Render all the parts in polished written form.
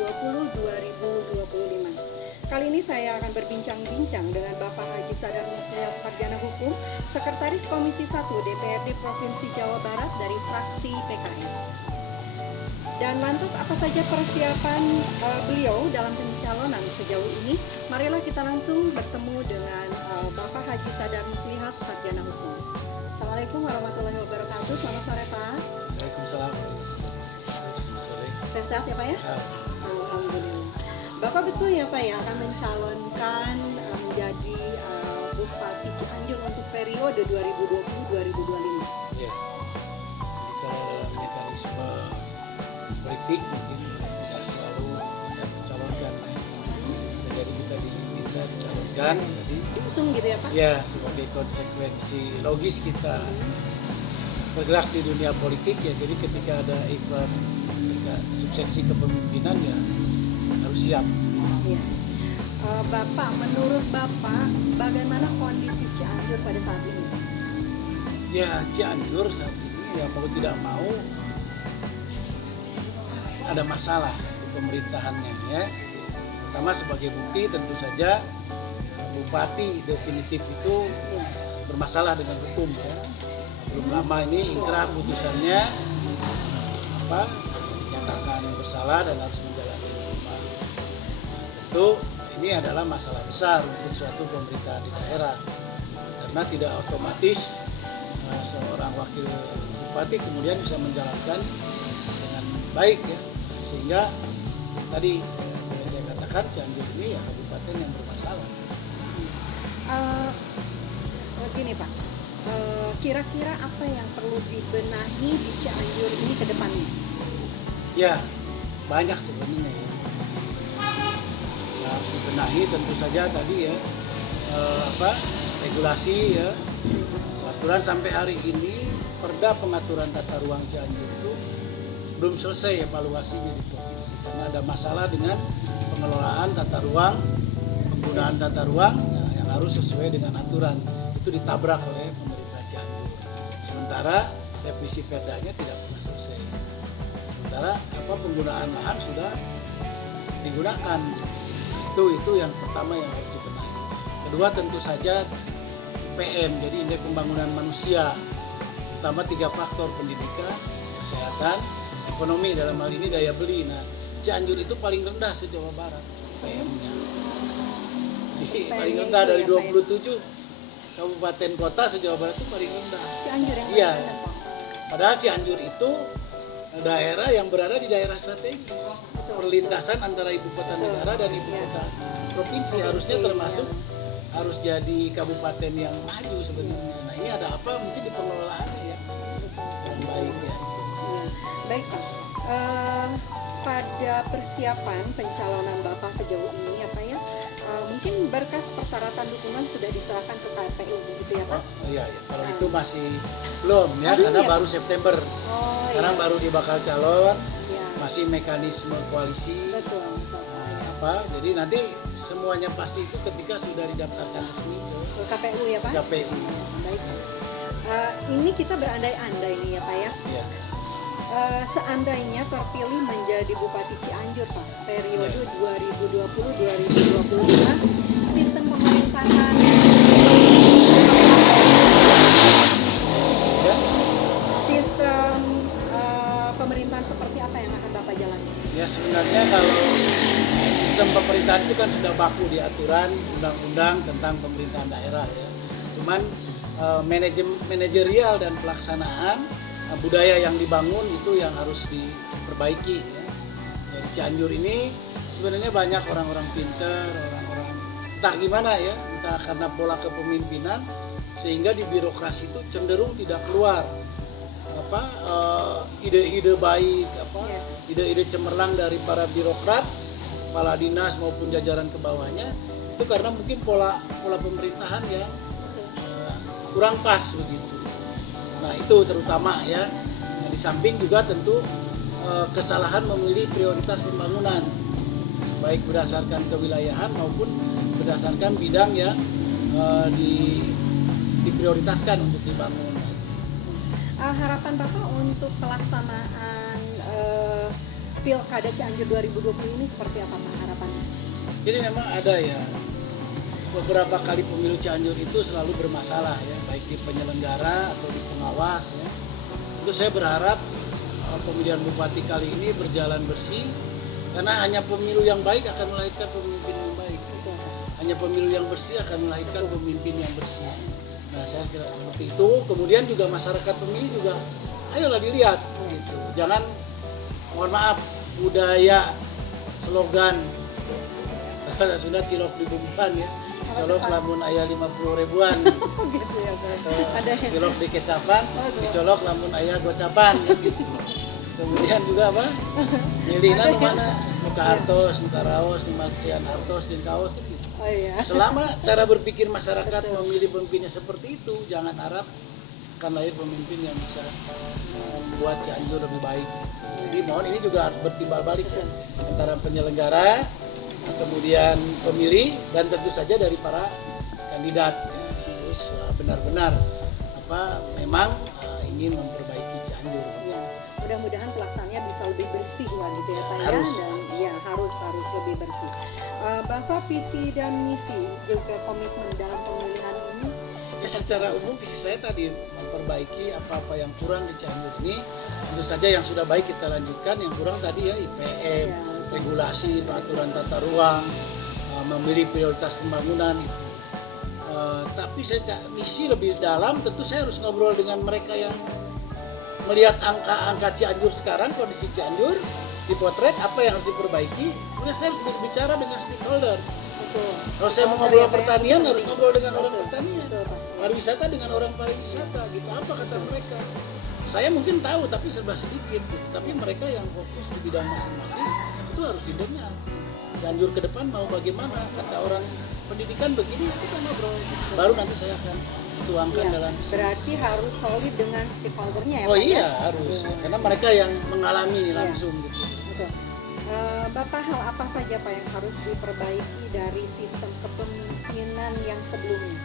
2020-2025. Kali ini saya akan berbincang-bincang dengan Bapak Haji Sadar Muslihat Sarjana Hukum, Sekretaris Komisi 1 DPRD Provinsi Jawa Barat dari fraksi PKS. Dan lantas apa saja persiapan beliau dalam pencalonan sejauh ini? Marilah kita langsung bertemu dengan Bapak Haji Sadar Muslihat Sarjana Hukum. Assalamualaikum warahmatullahi wabarakatuh. Selamat sore Pak. Waalaikumsalam. Selamat sore. Sehat ya Pak ya? Alhamdulillah. Bapak betul ya Pak ya akan mencalonkan menjadi Bupati Cianjur untuk periode 2020-2025? Ya. Jadi kalau dalam mekanisme politik mungkin tidak selalu kita mencalonkan. Jadi kita diminta dicalonkan. Jadi Diusung gitu ya Pak? ya sebagai konsekuensi logis kita bergerak di dunia politik ya. Jadi ketika ada event, ketika suksesi kepemimpinan ya harus siap. Iya. Bapak, menurut Bapak bagaimana kondisi Cianjur pada saat ini? Ya Cianjur saat ini ya mau tidak mau ada masalah di pemerintahannya ya. Pertama sebagai bukti tentu saja bupati definitif itu bermasalah dengan hukum ya. Belum lama ini ingkrah putusannya dinyatakan bersalah dan harus menjalani hukuman. Tentu ini adalah masalah besar untuk suatu pemerintahan di daerah karena tidak otomatis seorang wakil bupati kemudian bisa menjalankan dengan baik ya, sehingga tadi saya katakan Cianjur ini ya kabupaten yang bermasalah. Gini Pak, kira-kira apa yang perlu dibenahi di Cianjur ini ke depannya? Ya banyak sebenarnya ya. Harus dibenahi tentu saja tadi ya regulasi ya, aturan sampai hari ini perda pengaturan tata ruang Cianjur itu belum selesai evaluasinya di provinsi karena ada masalah dengan pengelolaan tata ruang, penggunaan tata ruang yang harus sesuai dengan aturan itu ditabrak oleh pemerintah Cianjur. Sementara revisi perdanya tidak pernah selesai. Sementara penggunaan lahan sudah digunakan. Itu yang pertama yang harus dibenahi. Kedua tentu saja PM, jadi indeks pembangunan manusia. Pertama 3 faktor: pendidikan, kesehatan, ekonomi, dalam hal ini daya beli. Nah, Cianjur itu paling rendah se-Jawa Barat PM-nya. Paling rendah dari 27 kabupaten kota se-Jawa Barat itu paling rendah. Cianjur yang Iya. paling rendah, Pak. Padahal Cianjur itu daerah yang berada di daerah strategis, perlintasan antara ibu kota negara dan ibu kota provinsi, harusnya termasuk harus jadi kabupaten yang maju sebenarnya. Nah ini ada apa mungkin di pengelolaannya ya yang baik ya. Ya. Baik Pak, pada persiapan pencalonan Bapak sejauh ini apa ya, mungkin berkas persyaratan dukungan sudah diserahkan ke KPU begitu ya Pak? Oh iya, kalau itu masih belum ya, Belum karena ya, baru Pak? September. Sekarang Iya. baru dibakal calon, Ya. masih mekanisme koalisi. Betul. Jadi nanti semuanya pasti itu ketika sudah didaftarkan resmi Ke KPU ya Pak? KPU. Baik. Ini kita berandai-andai nih ya Pak ya. Ya. Seandainya terpilih menjadi Bupati Cianjur Pak, periode 2020-2025, sistem pemerintahan Ya. sistem pemerintahan seperti apa yang akan Bapak jalani? Ya sebenarnya kalau sistem pemerintahan itu kan sudah baku di aturan undang-undang tentang pemerintahan daerah ya. Cuman manajerial dan pelaksanaan budaya yang dibangun itu yang harus diperbaiki ya. Di Cianjur ini sebenarnya banyak orang-orang pintar, orang-orang entah gimana ya, entah karena pola kepemimpinan sehingga di birokrasi itu cenderung tidak keluar ide-ide baik, ide-ide cemerlang dari para birokrat, kepala dinas maupun jajaran ke bawahnya, itu karena mungkin pola pemerintahan yang kurang pas begitu. Nah itu terutama ya. Nah, di samping juga tentu kesalahan memilih prioritas pembangunan, baik berdasarkan kewilayahan maupun berdasarkan bidang yang diprioritaskan untuk dibangun. Harapan Bapak untuk pelaksanaan Pilkada Cianjur 2020 ini seperti apa Pak harapannya? Jadi memang ada ya, beberapa kali pemilu Cianjur itu selalu bermasalah ya, baik di penyelenggara atau di pengawas ya. Itu saya berharap pemilihan bupati kali ini berjalan bersih, karena hanya pemilu yang baik akan melahirkan pemimpin yang baik. Hanya pemilu yang bersih akan melahirkan pemimpin yang bersih. Nah, saya kira seperti itu. Kemudian juga masyarakat pemilih juga, ayolah dilihat gitu. Jangan, mohon maaf, budaya slogan sudah cilok di bumpan ya, colok lamun ayah 50 ribuan, Gitu ya Pak. Ada yang cilok di kecapan, dicolok lamun ayah gocapan gitu. Kemudian juga apa? Milihna nu mana? Muka hartos, muka raos, di masian hartos, di kaos gitu. Oh iya. Selama cara berpikir masyarakat memilih pemimpinnya seperti itu, jangan harap akan lahir pemimpin yang bisa membuat Cianjur lebih baik. Jadi mohon ini juga harus bertimbal balik ya, antara penyelenggara, kemudian pemilih, dan tentu saja dari para kandidat. Terus benar-benar memang ingin memperbaiki Cianjur. Ya, mudah-mudahan pelaksanaannya bisa lebih bersih lah gitu ya Pak ya. Harus. Dan ya harus lebih bersih. Bapak visi dan misi juga komitmen dalam pemilihan ini. Ya, secara umum visi saya tadi memperbaiki apa-apa yang kurang di Cianjur ini. Tentu saja yang sudah baik kita lanjutkan, yang kurang tadi ya IPM, regulasi, peraturan tata ruang, memilih prioritas pembangunan. Tapi saya misi lebih dalam, tentu saya harus ngobrol dengan mereka yang melihat angka-angka Cianjur sekarang, kondisi Cianjur, dipotret apa yang harus diperbaiki. Kemudian saya harus berbicara dengan stakeholder. Betul. Kalau saya mau ngobrol pertanian, harus ngobrol dengan orang pertanian. Pariwisata dengan orang pariwisata, gitu. Apa kata mereka? Saya mungkin tahu, tapi serba sedikit. Gitu. Tapi mereka yang fokus di bidang masing-masing, itu harus didengar. Cianjur ke depan mau bagaimana? Kata orang pendidikan begini, kita ngobrol. Baru nanti saya akan tuangkan dalam visi. Berarti harus solid dengan stakeholdernya ya Oh Pak iya, ya? harus. Karena mereka yang mengalami langsung gitu. Betul. Bapak, hal apa saja Pak yang harus diperbaiki dari sistem kepemimpinan yang sebelumnya?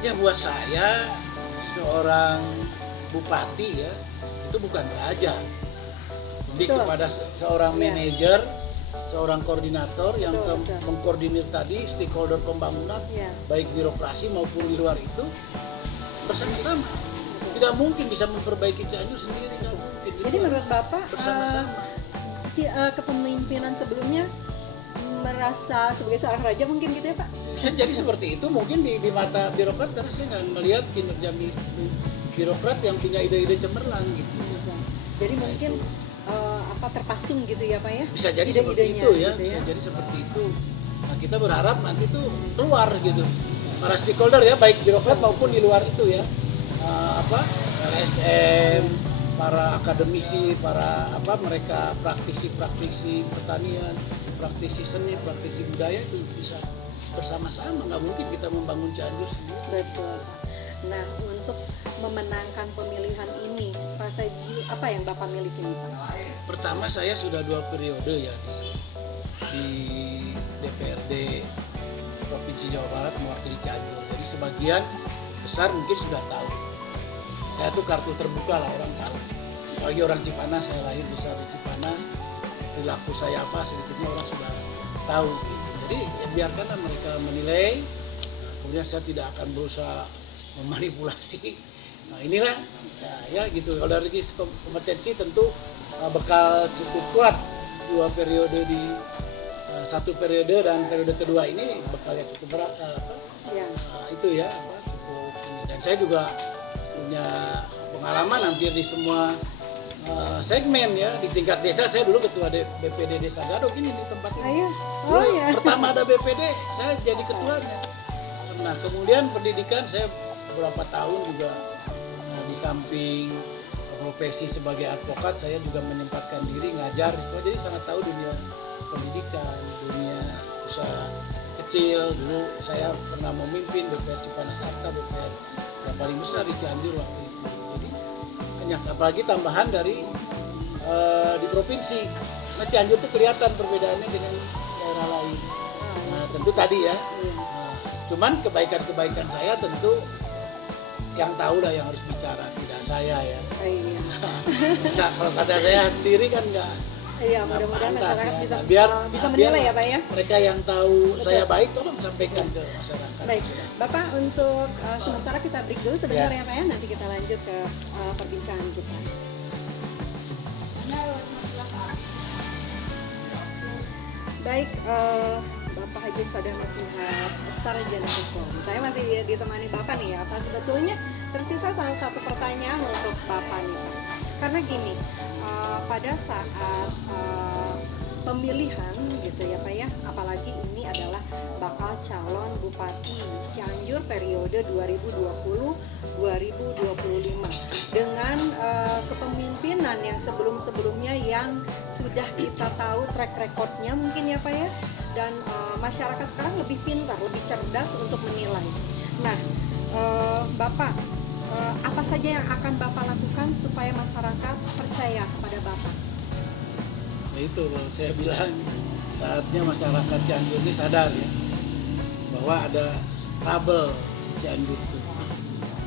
Ya buat saya, seorang bupati ya, itu bukan raja. Jadi Betul. kepada seorang manajer, seorang koordinator yang Betul. mengkoordinir tadi stakeholder pembangunan, Ya. baik birokrasi maupun di luar itu, bersama-sama. Tidak mungkin bisa memperbaiki Cianjur sendiri, nggak mungkin. Jadi menurut Bapak, bersama-sama. kepemimpinan sebelumnya merasa sebagai seorang raja mungkin gitu ya Pak? Bisa jadi seperti itu mungkin di mata birokrat, karena saya nggak melihat kinerja birokrat yang punya ide-ide cemerlang gitu. Jadi mungkin terpasung gitu ya Pak ya? Bisa jadi seperti Ide-idenya itu ya, gitu bisa jadi seperti itu. Nah, kita berharap nanti tuh keluar gitu para stakeholder ya, baik birokrat maupun di luar itu ya, LSM, para akademisi, para mereka praktisi pertanian, praktisi seni, praktisi budaya, itu bisa bersama-sama. Nggak mungkin kita membangun Cianjur sendiri. Betul. Nah, untuk memenangkan pemilihan ini, strategi apa yang Bapak miliki nih Pak? Pertama, saya sudah 2 periode ya di DPRD Provinsi Jawa Barat mewakili Cianjur. Jadi sebagian besar mungkin sudah tahu. Saya tuh kartu terbuka lah, orang tahu. Bagi orang Cipanas, saya lahir besar di Cipanas. Perilaku saya apa sedikitnya orang sudah tahu. Gitu. Jadi ya biarkanlah mereka menilai. Kemudian saya tidak akan berusaha memanipulasi. Nah inilah ya gitu. Kalau dari sisi kompetensi tentu bekal cukup kuat 2 periode di 1 periode dan periode kedua ini bekalnya cukup berat. Itu ya cukup ini. Dan saya juga punya pengalaman hampir di semua segmen ya. Di tingkat desa saya dulu ketua BPD Desa Gadok ini di tempat ini. Pertama ada BPD, saya jadi ketuanya. Nah kemudian pendidikan saya beberapa tahun juga di samping profesi sebagai advokat, saya juga menyempatkan diri ngajar di sekolah. Jadi sangat tahu dunia pendidikan, dunia usaha kecil. Dulu saya pernah memimpin BPR Cipanas Arta, BPR yang paling besar di Cianjur waktu itu. Jadi banyak, apalagi tambahan dari di provinsi. Nah Cianjur itu kelihatan perbedaannya dengan daerah lain. Nah tentu tadi ya. Nah, cuman kebaikan-kebaikan saya tentu yang tahu lah yang harus bicara, tidak saya ya. Kalau kata saya sendiri kan Iya, mudah-mudahan pantas masyarakat ya. bisa Nah, biar bisa nah, menilai biar ya Pak ya. mereka yang tahu saya Betul. baik tolong sampaikan ke masyarakat. Baik, Bapak untuk sementara kita break dulu sebentar Ya. ya Pak ya, nanti kita lanjut ke perbincangan kita. Baik, Bapak Haji Sadar Maslihat, Sarjana Hukum. Saya masih ditemani Bapak nih ya, Pak. Sebetulnya tersisa satu pertanyaan untuk Bapak nih Pak. Karena gini, pada saat pemilihan gitu ya Pak ya, apalagi ini adalah bakal calon Bupati Cianjur periode 2020-2025 dengan kepemimpinan yang sebelum-sebelumnya yang sudah kita tahu track recordnya mungkin ya Pak ya, dan masyarakat sekarang lebih pintar, lebih cerdas untuk menilai. Nah, Bapak, apa saja yang akan Bapak lakukan supaya masyarakat percaya kepada Bapak? Nah, itu kalau saya bilang saatnya masyarakat Cianjur ini sadar ya bahwa ada trouble di Cianjur itu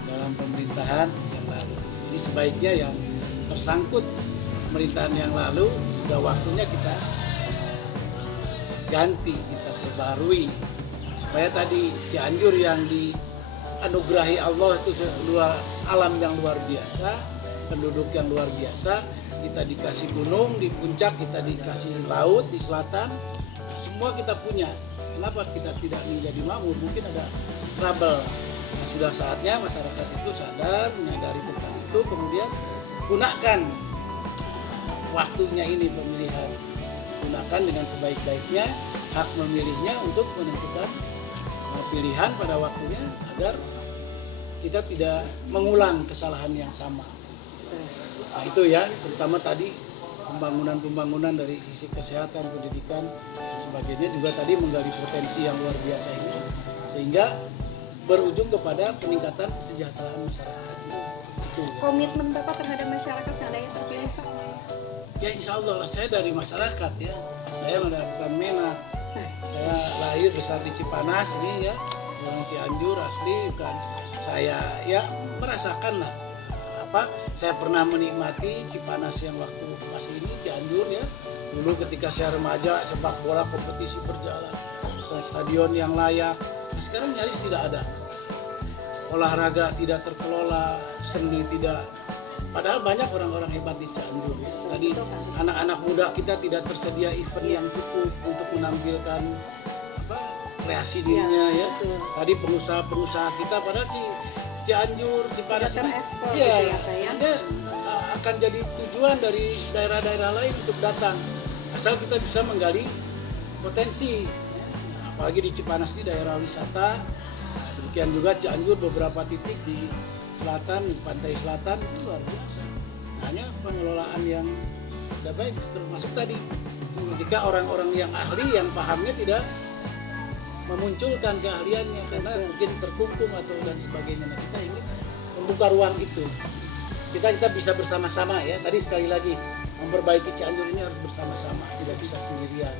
dalam pemerintahan yang lalu. Jadi sebaiknya yang tersangkut pemerintahan yang lalu sudah waktunya kita ganti, kita perbarui supaya tadi Cianjur yang dianugerahi Allah itu alam yang luar biasa, penduduk yang luar biasa. Kita dikasih gunung di puncak, kita dikasih laut di selatan, nah, semua kita punya. Kenapa kita tidak menjadi makmur? Mungkin ada trouble. Nah, sudah saatnya masyarakat itu sadar, menyadari tentang itu, kemudian gunakan waktunya ini pemilihan. Gunakan dengan sebaik-baiknya hak memilihnya untuk menentukan pilihan pada waktunya agar kita tidak mengulang kesalahan yang sama. Nah, itu ya, terutama tadi pembangunan dari sisi kesehatan, pendidikan, dan sebagainya juga tadi menggali potensi yang luar biasa ini sehingga berujung kepada peningkatan kesejahteraan masyarakat. Itu. Komitmen Bapak terhadap masyarakat seandainya terpilih Pak? Ya insya Allah lah, saya dari masyarakat ya, saya mendapatkan menak. Saya lahir besar di Cipanas ini ya, orang Cianjur asli, bukan saya ya merasakan lah. Saya pernah menikmati Cipanas yang waktu pas ini Cianjur ya. Dulu ketika saya remaja sepak bola kompetisi berjalan, stadion yang layak. Nah, sekarang nyaris tidak ada. Olahraga tidak terkelola, seni tidak. Padahal banyak orang-orang hebat di Cianjur. Ya. Tadi anak-anak muda kita tidak tersedia event yang cukup untuk menampilkan kreasi dirinya ya. Tadi pengusaha-pengusaha kita padahal Cianjur, Cipanas ini ya, sehingga akan jadi tujuan dari daerah-daerah lain untuk datang asal kita bisa menggali potensi ya. Apalagi di Cipanas ini daerah wisata. Nah, demikian juga Cianjur beberapa titik di selatan, di pantai selatan itu luar biasa. Hanya pengelolaan yang tidak baik, termasuk tadi ketika orang-orang yang ahli yang pahamnya tidak memunculkan keahliannya karena mungkin terkungkung atau dan sebagainya. Nah, kita ingin membuka ruang itu. Kita bisa bersama-sama ya. Tadi sekali lagi memperbaiki Cianjur ini harus bersama-sama, tidak bisa sendirian.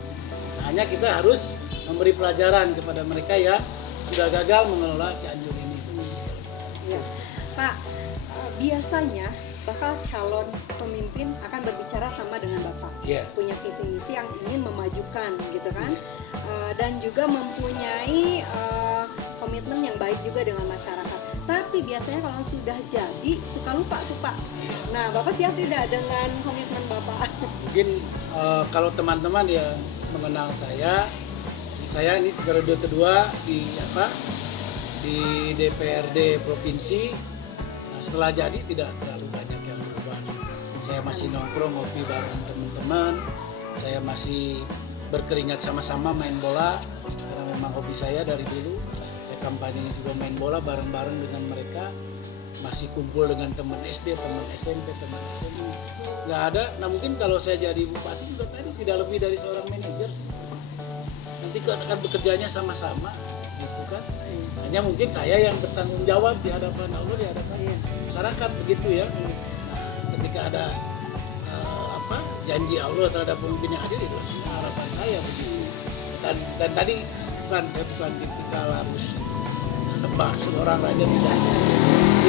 Nah, hanya kita harus memberi pelajaran kepada mereka yang sudah gagal mengelola Cianjur ini. Ya. Pak, biasanya bakal calon pemimpin akan berbicara sama dengan Bapak, punya visi misi yang ingin memajukan gitu kan, dan juga mempunyai komitmen yang baik juga dengan masyarakat. Tapi biasanya kalau sudah jadi suka lupa tuh Pak. Nah, Bapak siap tidak dengan komitmen Bapak? Mungkin kalau teman-teman yang mengenal saya ini periode kedua di DPRD provinsi. Nah, setelah jadi tidak terlalu banyak yang berubah. Saya masih nongkrong ngopi bareng teman-teman. Saya masih berkeringat sama-sama main bola karena memang hobi saya dari dulu. Saya kampanye juga main bola bareng-bareng dengan mereka. Masih kumpul dengan teman SD, teman SMP, teman SMA. Nggak ada. Nah, mungkin kalau saya jadi bupati juga tadi tidak lebih dari seorang manajer. Nanti akan bekerjanya sama-sama, gitu kan? Hanya mungkin saya yang bertanggung jawab di hadapan Allah, di hadapan masyarakat begitu ya. Nah, ketika ada janji Allah terhadap pemimpin yang adil, itu semua harapan saya begitu. Dan tadi saya bukan tipikal harus tebak seorang raja, tidak.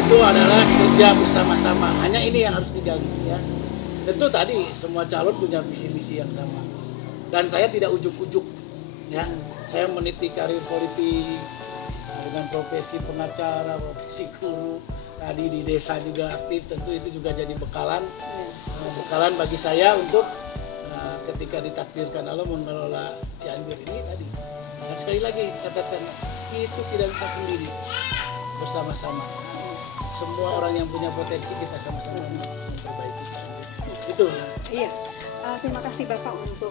Itu adalah kerja bersama-sama. Hanya ini yang harus digali ya. Tentu tadi semua calon punya visi misi yang sama. Dan saya tidak ujuk-ujuk ya. Saya meniti karir politik dengan profesi pengacara, profesi guru. Tadi di desa juga aktif, tentu itu juga jadi bekalan bagi saya untuk ketika ditakdirkan Allah mengelola Cianjur ini tadi. Dan sekali lagi catatan, itu tidak bisa sendiri, bersama-sama. Semua orang yang punya potensi kita sama-sama memperbaiki Cianjur. Itu. Iya. Terima kasih Bapak untuk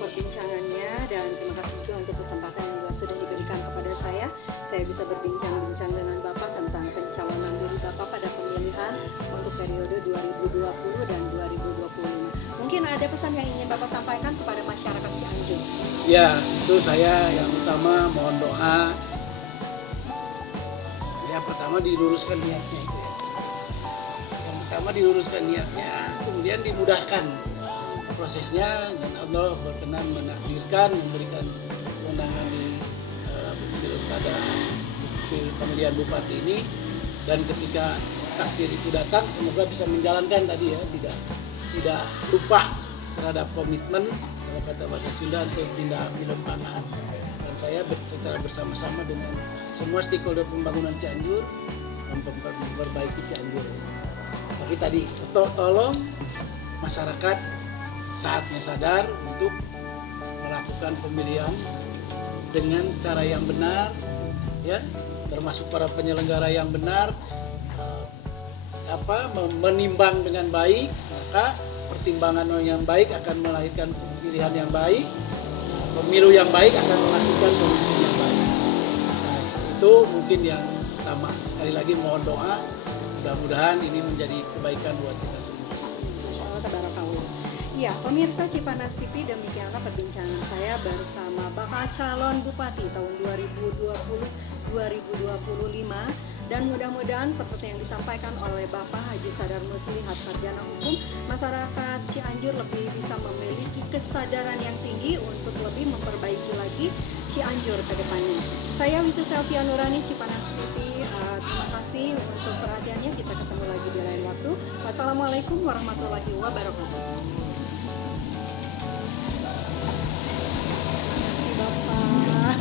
perbincangannya dan terima kasih juga untuk kesempatan yang sudah diberikan kepada saya. Saya bisa berbincang-bincang dengan Bapak tentang pencalonan diri Bapak pada pemilihan untuk periode 2020 dan 2025. Mungkin ada pesan yang ingin Bapak sampaikan kepada masyarakat Cianjur. Ya, itu saya yang utama mohon doa. Ya, pertama diluruskan niatnya itu ya. Yang pertama diluruskan niatnya, kemudian dimudahkan prosesnya dan Allah berkenan menakdirkan memberikan kewenangan di pada pemilihan bupati ini, dan ketika takdir itu datang semoga bisa menjalankan tadi ya, tidak lupa terhadap komitmen kalau kata bahasa Sunda untuk pindah milempangan. Dan saya secara bersama-sama dengan semua stakeholder pembangunan Cianjur memperbaiki Cianjur. Tapi tadi tolong masyarakat saatnya sadar untuk melakukan pemilihan dengan cara yang benar ya, termasuk para penyelenggara yang benar, menimbang dengan baik, maka pertimbangan yang baik akan melahirkan pilihan yang baik, pemilu yang baik akan menghasilkan pemimpin yang baik. Nah, itu mungkin yang pertama. Sekali lagi mohon doa, mudah-mudahan ini menjadi kebaikan buat kita semua. Insyaallah tabarakallah. Ya, pemirsa Cipanas TV, demikianlah perbincangan saya bersama Bapak calon Bupati tahun 2020-2025, dan mudah-mudahan seperti yang disampaikan oleh Bapak Haji Sadar Muslihat Sarjana Hukum, masyarakat Cianjur lebih bisa memiliki kesadaran yang tinggi untuk lebih memperbaiki lagi Cianjur ke depannya. Saya Wisi Selvia Nurani, Cipanas TV. Terima kasih untuk perhatiannya. Kita ketemu lagi di lain waktu. Wassalamualaikum warahmatullahi wabarakatuh. Bapak,